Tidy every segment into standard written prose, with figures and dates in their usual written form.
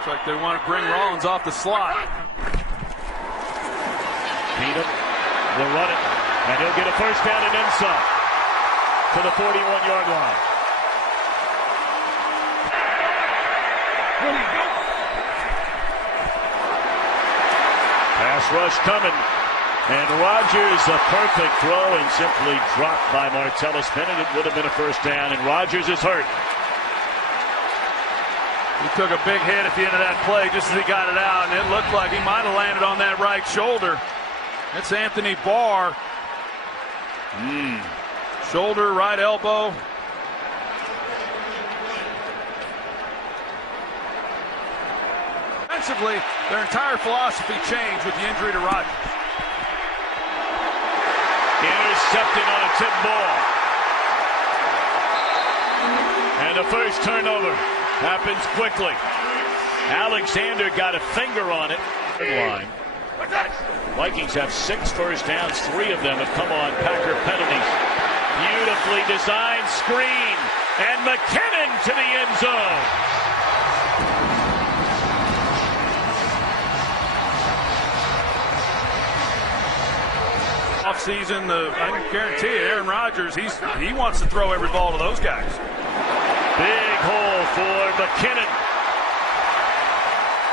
Looks like they want to bring Rollins off the slot. Keenum will run it, and he'll get a first down and then some to the 41-yard line. Pass rush coming, and Rodgers, a perfect throw, and simply dropped by Martellus Bennett. It would have been a first down, and Rodgers is hurt. He took a big hit at the end of that play just as he got it out, and it looked like he might have landed on that right shoulder. That's Anthony Barr. Shoulder, right elbow. Defensively, their entire philosophy changed with the injury to Rodgers. Intercepted on a tip ball. And the first turnover happens quickly. Alexander got a finger on it. Line. Vikings have 6 first downs. 3 of them have come on Packer penalties. Beautifully designed screen. And McKinnon to the end zone. Off-season, I can guarantee it, Aaron Rodgers, he wants to throw every ball to those guys. Big hole for McKinnon.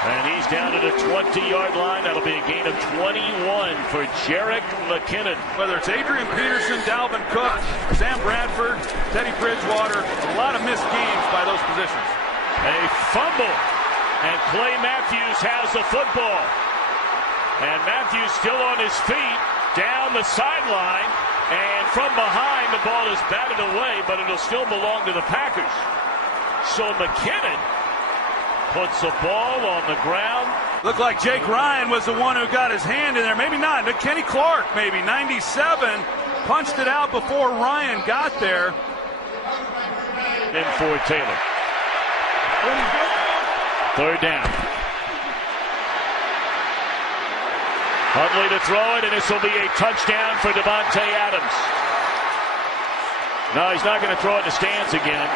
And he's down at a 20-yard line. That'll be a gain of 21 for Jerick McKinnon. Whether it's Adrian Peterson, Dalvin Cook, Sam Bradford, Teddy Bridgewater, a lot of missed games by those positions. A fumble, and Clay Matthews has the football. And Matthews still on his feet, down the sideline, and from behind the ball is batted away, but it'll still belong to the Packers. So McKinnon puts the ball on the ground. Looked like Jake Ryan was the one who got his hand in there. Maybe not. Kenny Clark, maybe. 97. Punched it out before Ryan got there. In for Taylor. Third down. Huntley to throw it, and this will be a touchdown for Devontae Adams. No, he's not going to throw it in the stands again,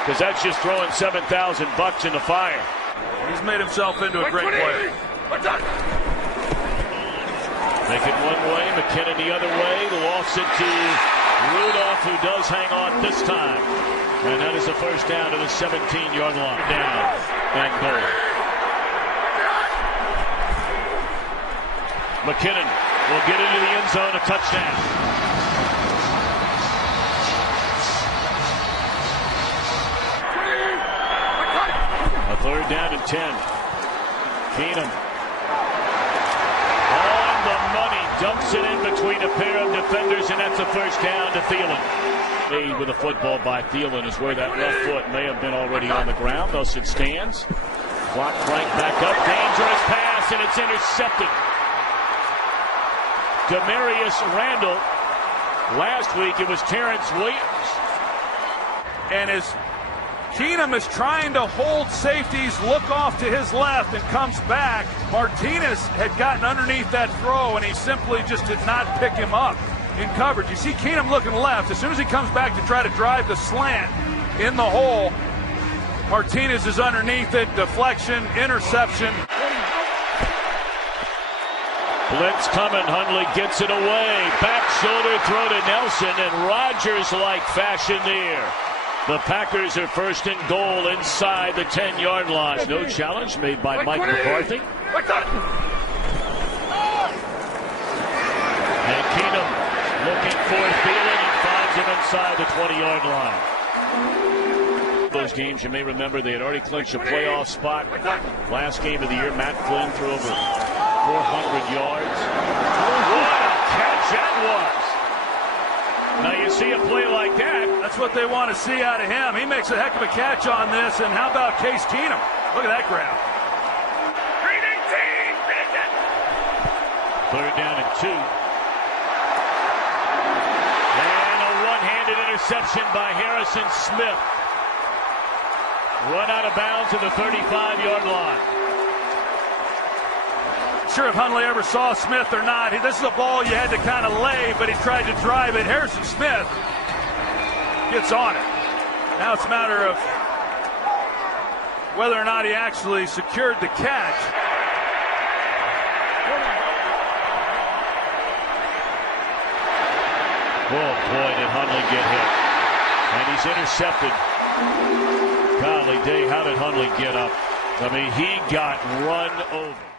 because that's just throwing $7,000 in the fire. He's made himself into a great player. Make it one way, McKinnon the other way. Lofts it to Rudolph, who does hang on this time. And that is a first down to the 17-yard line. Down and goal. McKinnon will get into the end zone, a touchdown. A third down and 10. Keenum on the money, dumps it in between a pair of defenders, and that's a first down to Thielen. Made with a football by Thielen is where that left foot may have been already on the ground. Thus it stands. Clock crank back up, dangerous pass, and it's intercepted. Demarius Randall. Last week it was Terrence Williams. And as Keenum is trying to hold safeties, look off to his left and comes back, Martinez had gotten underneath that throw, and he simply just did not pick him up in coverage. You see Keenum looking left. As soon as he comes back to try to drive the slant in the hole, Martinez is underneath it. Deflection, interception. Blitz coming. Hundley gets it away. Back shoulder throw to Nelson, and Rodgers-like fashion there. The Packers are first and goal inside the 10-yard line. No challenge made by Mike McCarthy. And Keenum looking for Thielen and finds him inside the 20-yard line. Those games, you may remember, they had already clinched a playoff spot. Last game of the year, Matt Flynn threw over 400 yards. What a catch that was! Now you see a play like that. That's what they want to see out of him. He makes a heck of a catch on this, and how about Case Keenum? Look at that grab. Third down and 2. And a one-handed interception by Harrison Smith. Run out of bounds at the 35-yard line. Sure if Hundley ever saw Smith or not. This is a ball you had to kind of lay, but he tried to drive it. Harrison Smith gets on it. Now it's a matter of whether or not he actually secured the catch. Oh, boy, did Hundley get hit. And he's intercepted. Golly, Dave, how did Hundley get up? I mean, he got run over.